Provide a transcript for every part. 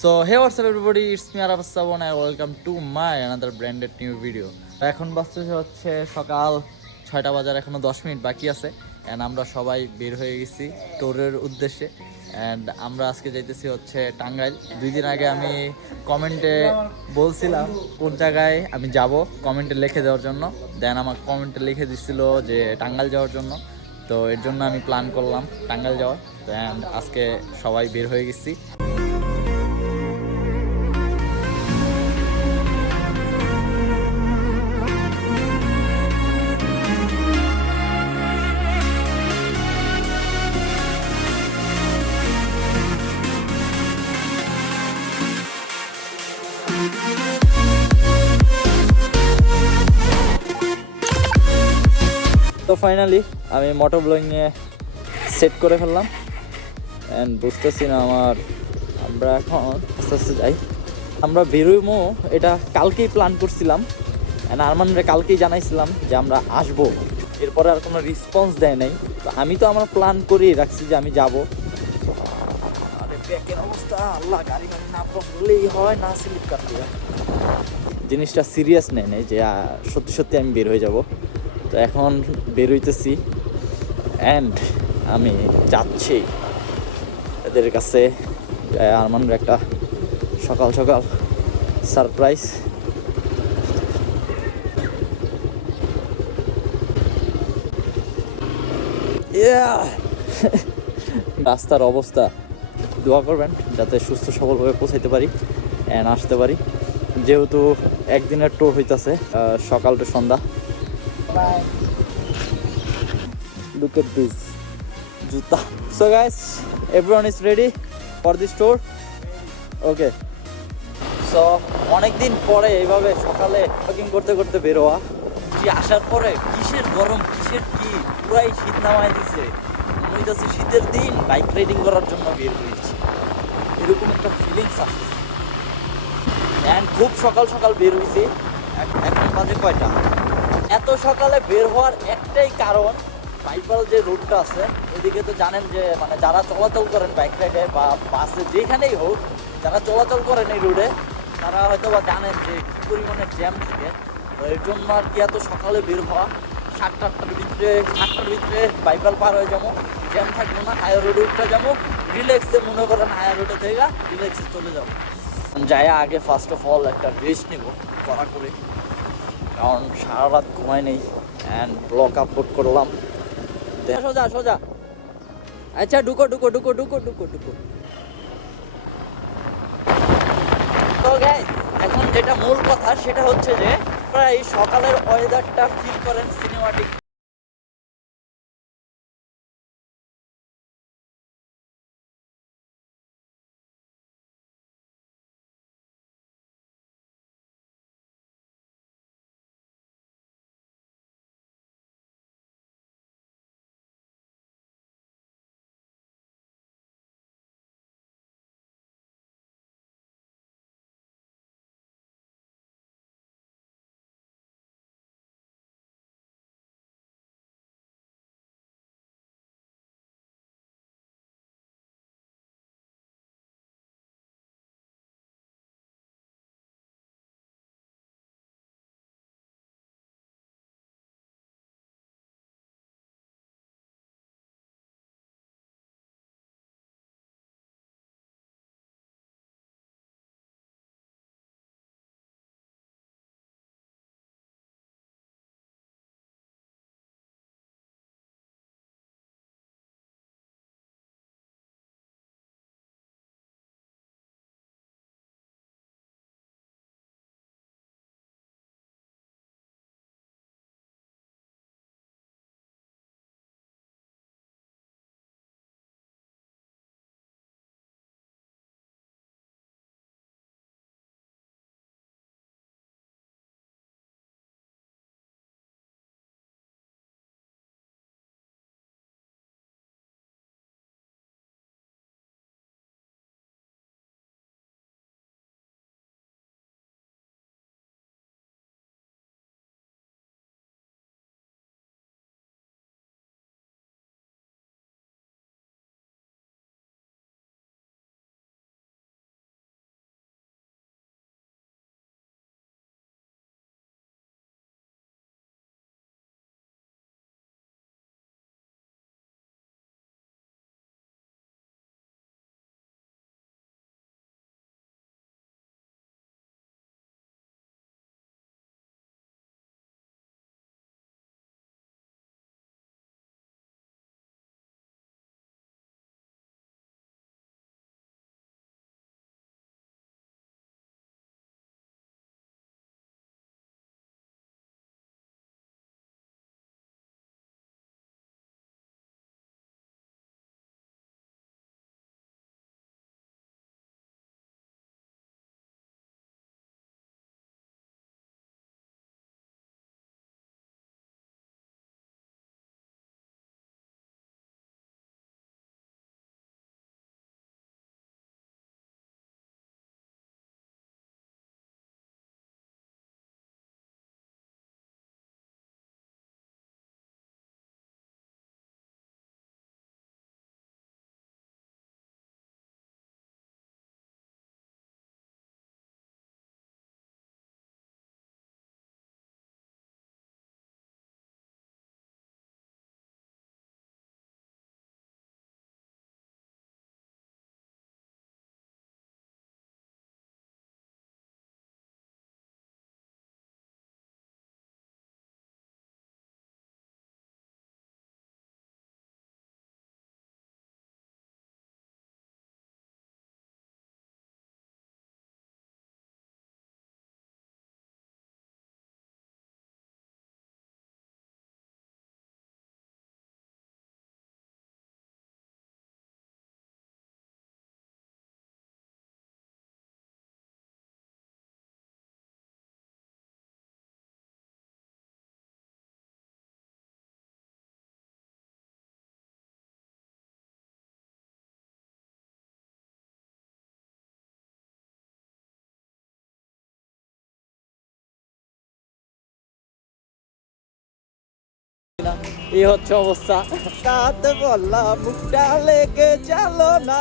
So hey, what's up everybody, it's me Araf Sabon and welcome to my another branded new video. এখন বাজছে হচ্ছে সকাল 6টা বাজার, এখনো 10 মিনিট বাকি আছে এন্ড আমরা সবাই বের হয়ে গেছি ট্যুরের উদ্দেশ্যে। এন্ড আমরা আজকে যাইতেছি হচ্ছে টাঙ্গাইল। 2 দিন আগে আমি কমেন্টে বলছিলাম কোন জায়গায় আমি যাব, কমেন্টে লিখে দেওয়ার জন্য। দেন আমার কমেন্টে লিখে দিছিল যে টাঙ্গাইল যাওয়ার জন্য। তো এর জন্য আমি প্ল্যান করলাম টাঙ্গাইল যাওয়ার। এন্ড আজকে সবাই বের হয়ে গেছি। তো ফাইনালি আমি মোটর ব্লগিংয়ে সেট করে ফেললাম অ্যান্ড বুঝতেছি না আমরা এখন আস্তে আস্তে যাই। আমরা বেরোইমো, এটা কালকেই প্ল্যান করছিলাম অ্যান্ড আরমানরে কালকেই জানাইছিলাম যে আমরা আসবো। এরপরে আর কোনো রেসপন্স দেয় নাই। তো আমি তো আমার প্ল্যান করেই রাখছি যে আমি যাব। আরে ব্যাকের অবস্থা, আল্লাহ, গাড়ি না বললেই হয় না, স্লিপ কাটতে হয়। জিনিসটা সিরিয়াস নেয় নাই যে সত্যি সত্যি আমি বের হয়ে যাব। তো এখন বের হইতেছি অ্যান্ড আমি যাচ্ছি এদের কাছে। আরমানের একটা সকাল সকাল সারপ্রাইজ। রাস্তার অবস্থা, দোয়া করবেন যাতে সুস্থ সবলভাবে পৌঁছাইতে পারি অ্যান্ড আসতে পারি, যেহেতু একদিনের ট্যুর হইতেছে সকাল টু সন্ধ্যা। Look at this জুতা। So guys, everyone is ready for this tour? Okay. So অনেকদিন পরে এইভাবে সকালে ওয়াকিং করতে করতে বেরোয়া। কি আসার পরে কিসের গরম, কিসের কি, পুরাই শীত নামায় দিছে। মনে হইতেছে শীতের দিন বাইক রাইডিং করার জন্য বের হয়েছি, এরকম একটা ফিলিংস আসছে। অ্যান্ড খুব সকাল সকাল বের হয়েছি। এখন বাজে কয়টা? এত সকালে বের হওয়ার একটাই কারণ, বাইপাল যে রোডটা আছে এদিকে তো জানেন যে মানে যারা চলাচল করেন বাইক রাইডে বা বাসে যেখানেই হোক, যারা চলাচল করেন এই রোডে তারা হয়তো বা জানেন যে কী পরিমাণে জ্যাম থাকে। তো এর জন্য আর কি এত সকালে বের হওয়া। 7টার ভিতরে বাইপাল পার হয়ে যাবো, জ্যাম থাকবো না, হায়ার রোডে উঠতে যাবো, রিল্যাক্সে মনে করেন হায়ার রোডে থেকে রিল্যাক্সে চলে যাবো। যাই আগে ফার্স্ট অফ অল একটা রেস্ট নেব করা করে, কারণ সারা রাত ঘুমাই নেই অ্যান্ড ব্লগ আপলোড করলাম। সোজা সোজা, আচ্ছা ঢুকো ঢুকো ঢুকো ঢুকো ঢুকো ঢুকো। তো গাইস, এখন যেটা মূল কথা সেটা হচ্ছে যে প্রায় সকালের ওয়েদারটা ফিল করেন সিনেমাটিক। এই হচ্ছে অবস্থা। কাতে বললাম মুখটা লেগে চলো না।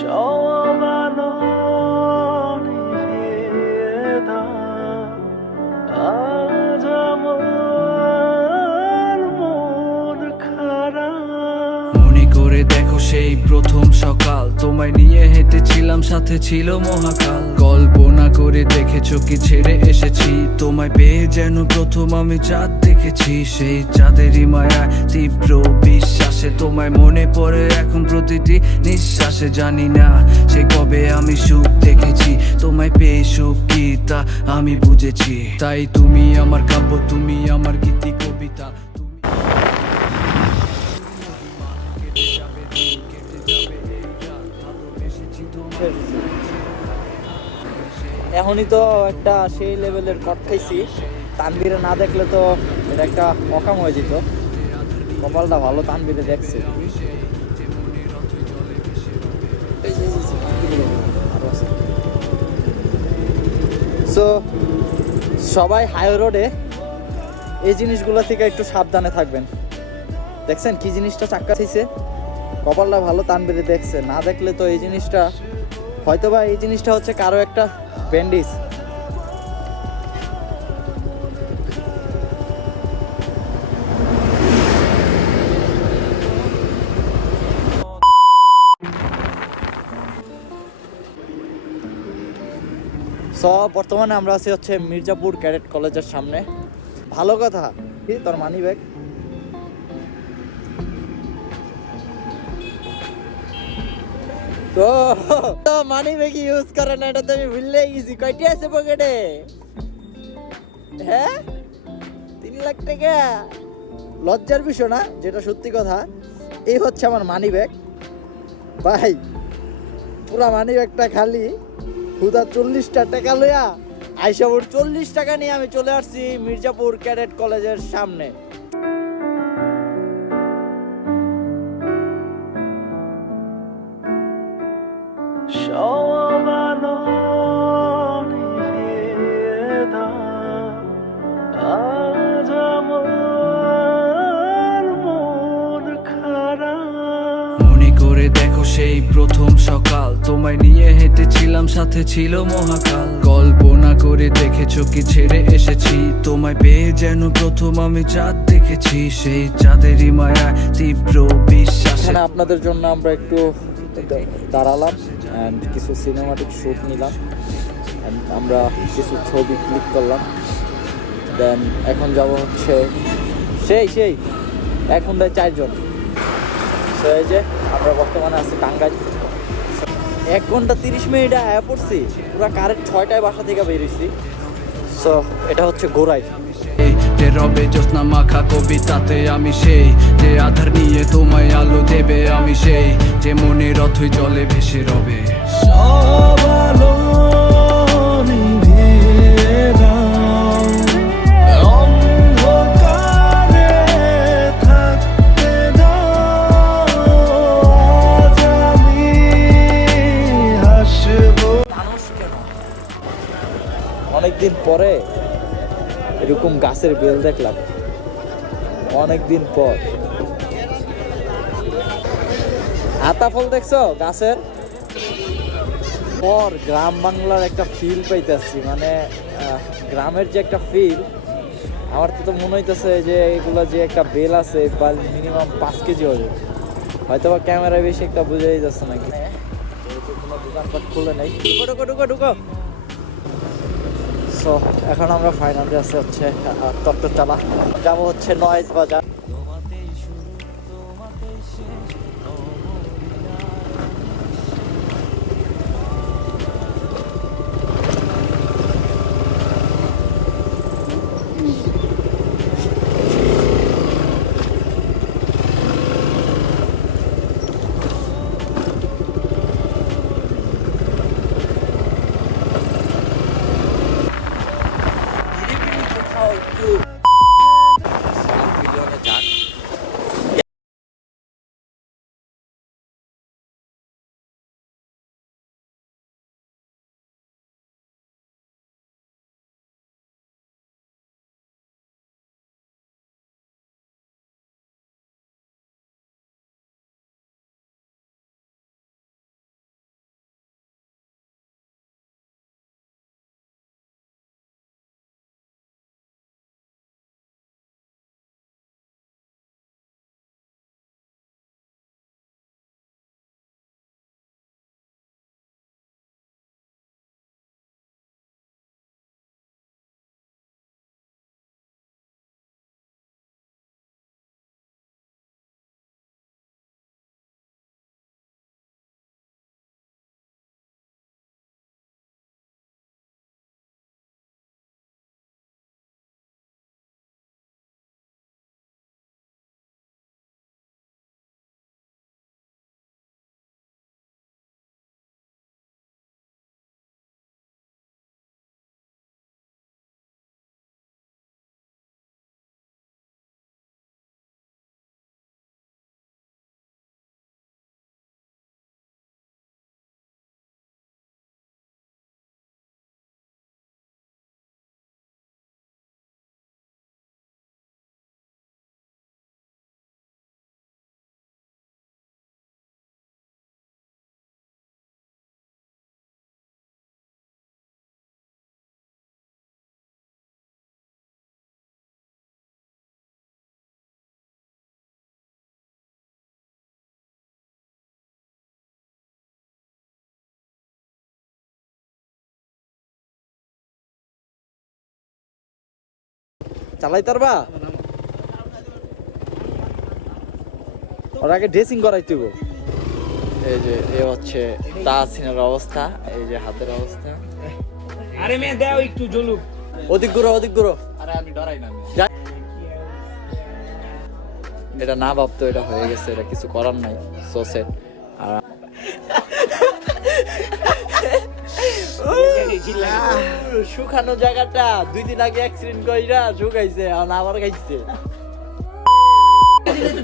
সব আলো নিভিয়ে দাও, আজ আমার মন খারাপ। মনে করে দেখো সেই প্রথম সকাল, তোমায় নিয়ে হেঁটেছিলাম, সাথে ছিল মহাকাল। কল্পনা করে দেখেছো কি ছেড়ে এসেছি, তোমায় পেয়ে যেন প্রথম আমি চাঁদ দেখেছি। সেই চাঁদেরই মায়া তীব্র বিশ্বাসে তোমায় মনে পড়ে এখন প্রতিটি নিঃশ্বাসে। জানি না সে কবে আমি সুখ দেখেছি, তোমায় পেয়ে সুখ কি তা আমি বুঝেছি। তাই তুমি আমার কাব্য, তুমি আমার গীতি কবিতা। এখনই তো একটা সেই লেভেলের কট খাইছি, তানবীরে না দেখলে তো এটা একটা অকাম হয়ে যেত। কপালটা ভালো, তানবীরে দেখছে। সো সবাই হাই রোডে এই জিনিসগুলো থেকে একটু সাবধানে থাকবেন। দেখছেন কি জিনিসটা চাক্কা খাইছে, কপালটা ভালো, তানবীরে দেখছে। না দেখলে তো এই জিনিসটা হয়তোবা, এই জিনিসটা হচ্ছে কারো একটা ব্যান্ডেজ। বর্তমানে আমরা আছি হচ্ছে মির্জাপুর ক্যাডেট কলেজের সামনে। ভালো কথা, কি তোর মানি ব্যাগ? তো মানি ব্যাগ ইউজ করে না, এটা তো আমি ভুললেই গেছি। কয়টি আছে পকেটে? হ্যাঁ, 3 লাখ টাকা। লজ্জার বিষয় না, যেটা সত্যি কথা। এই হচ্ছে আমার মানি ব্যাগ ভাই, পুরা মানি ব্যাগটা খালি। হুদা 40টা টাকা লইয়া আইসাপুর 40 টাকা নিয়ে আমি চলে আসছি মির্জাপুর ক্যাডেট কলেজের সামনে। সব আলো নিভিয়ে দাও, আজ আমার মন খারাপ। মনে করে দেখো সেই প্রথম সকাল, তোমায় নিয়ে হেঁটেছিলাম সাথে ছিল মহাকাল। কল্পনা করে দেখেছো কি ছেড়ে এসেছি, তোমায় পেয়ে যেন প্রথম আমি চাঁদ দেখেছি। সেই চাঁদেরই মায়া তীব্র বিশ্বাস। এখানে আপনাদের জন্য আমরা একটু দাঁড়ালাম অ্যান্ড কিছু সিনেমাটিক শ্যুট নিলাম অ্যান্ড আমরা কিছু ছবি ক্লিক করলাম। দেন এখন যাব হচ্ছে সেই এখন দেয় 4 জন। সো এই যে আমরা বর্তমানে আছি টাঙ্গাইল। 1 ঘন্টা 30 মিনিট আয়া পড়ছি, পুরো কারেক্ট 6টায় বাসা থেকে বেরিয়েছি। সো এটা হচ্ছে গোরাই। যে রবে জ্যোৎস্না মাখা কবিতাতে আমি সেই, যে আধার নিয়ে তোমায় আলো দেবে আমি সেই, যে মনের রথই জলে ভেসে রবে। সব আলো নিভিয়ে দাও, অন্ধকারে থাকতে দাও, আজ আমি হাসবো। অনেকদিন পরে এরকম গাছের বেল দেখলাম, অনেকদিন পর। আতা ফল দেখছো গাছের পর? গ্রাম বাংলার একটা ফিল পাইতেছি, মানে গ্রামের যে একটা ফিল। আমার তো মনে হইতেছে যে এগুলা যে একটা বেল আছে মিনিমাম 5 কেজি হবে, হয়তো বা ক্যামেরায় বেশি একটা বোঝাই যাচ্ছে নাকি। কোনো দোকানপাট খুলে নাই। ঢুকো। সো এখন আমরা ফাইনালি আছে হচ্ছে তত্ত্বচালা, যাবো হচ্ছে নয়েজ বাজার। চালাই তারবা ওর আগে ড্রেসিং করাইতে হইব। এই যে এ হচ্ছে তাহসিনের অবস্থা, এই যে হাতের অবস্থা। আরে মেয়ে দাও একটু জলুক। ওদিক ঘুরো। আরে আমি ডরাই না। এটা না ভাবতো এটা হয়ে গেছে, এটা কিছু করার নাই। সোসে আর শুকানো জায়গাটা 2 দিন আগে অ্যাক্সিডেন্ট কইরা শুকাইছে, আর আবার গাইছে।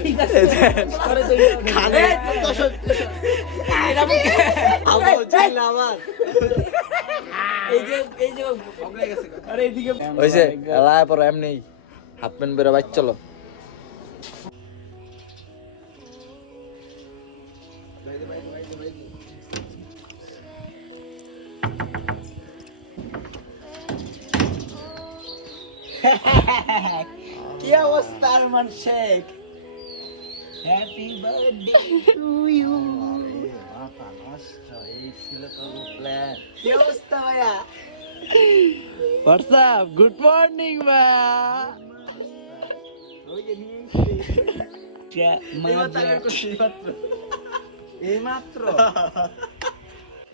ঠিক আছে করে তো খানে আবার চল না আমার এই যে ভগড়ে গেছে। আরে এদিকে হইছে এলায় পর এমনি হাফ প্যান্ট বেরা বাইক চলো। কি অবস্থা Arman Sheikh? Happy birthday to you. কি অবস্থা ভাইয়া? হোয়াটসঅ্যাপ, গুড মর্নিং ভাইয়া। এইমাত্র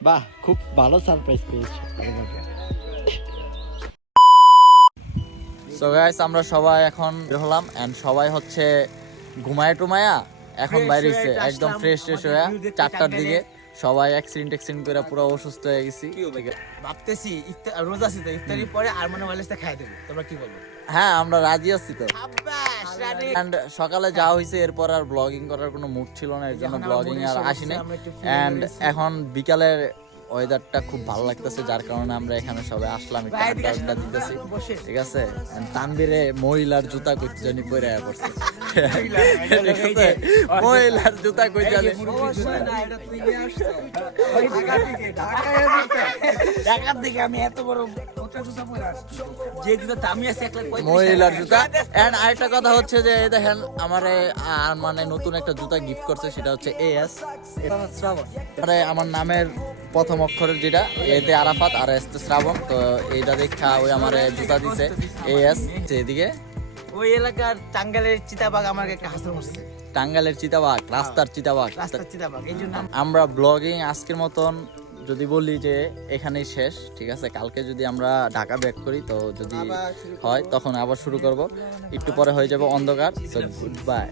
বাহ, খুব ভালো সারপ্রাইজ পেয়েছি। সো গাইস, আমরা সবাই এখন বের হলাম এন্ড সবাই হচ্ছে ঘুমায় টুমায়া এখন বাইরে হইছে একদম ফ্রেশ হয়ে 4টার দিকে। সবাই অ্যাক্সিডেন্ট করে পুরো অসুস্থ হয়ে গেছি। ভাবতেছি রোজা আছে তো, ইফতারির পরে আরমানের ওয়াইলেসটা খাই দেবো, তোমরা কি বলো? হ্যাঁ, আমরা রাজি আছি তো। সাব্বাস রানী। এন্ড সকালে যাওয়া হয়েছে, এরপর আর ব্লগিং করার কোনো মুড ছিল না, এর জন্য ব্লগিং আর আসিনি। এন্ড এখন বিকালের ওয়েদারটা খুব ভালো লাগতেছে, যার কারণে আমরা এখানে সবাই আসলাম, একটু আড্ডা দিতেছি। ঠিক আছে, তানবীরে মহিলার জুতা কইতে জানি পরে আয়া পড়ছে। ঠিক আছে, মহিলার জুতা কইতে জানি ঢাকার দিকে আমি এত বড় মোটা জুতা পরে আসছি, যে জুতা আমি আছে 1,35,000 মহিলার জুতা। এন্ড আরেকটা কথা হচ্ছে যে এই দেখেন আমারে মানে নতুন একটা জুতা গিফট করছে, সেটা হচ্ছে এএস। আমার নামের প্রথম অক্ষরের যেটা, এতে আরাফাত আর এসতে শ্রাবণ। তো এইটা দেখা ওই আমারে জুতা দিছে এএস। এদিকে ওই এলাকার টাঙ্গাইলের চিতাবাঘ আমাকে একটা হাসর মারছে, টাঙ্গাইলের চিতাবাঘ, রাস্তার চিতাবাঘ। রাস্তার চিতাবাঘ। এই জন্য আমরা ব্লগিং আজকের মতন যদি বলি যে এখানেই শেষ, ঠিক আছে। কালকে যদি আমরা ঢাকা ব্যাক করি, তো যদি হয় তখন আবার শুরু করব। একটু পরে হয়ে যাবে অন্ধকার। So good bye.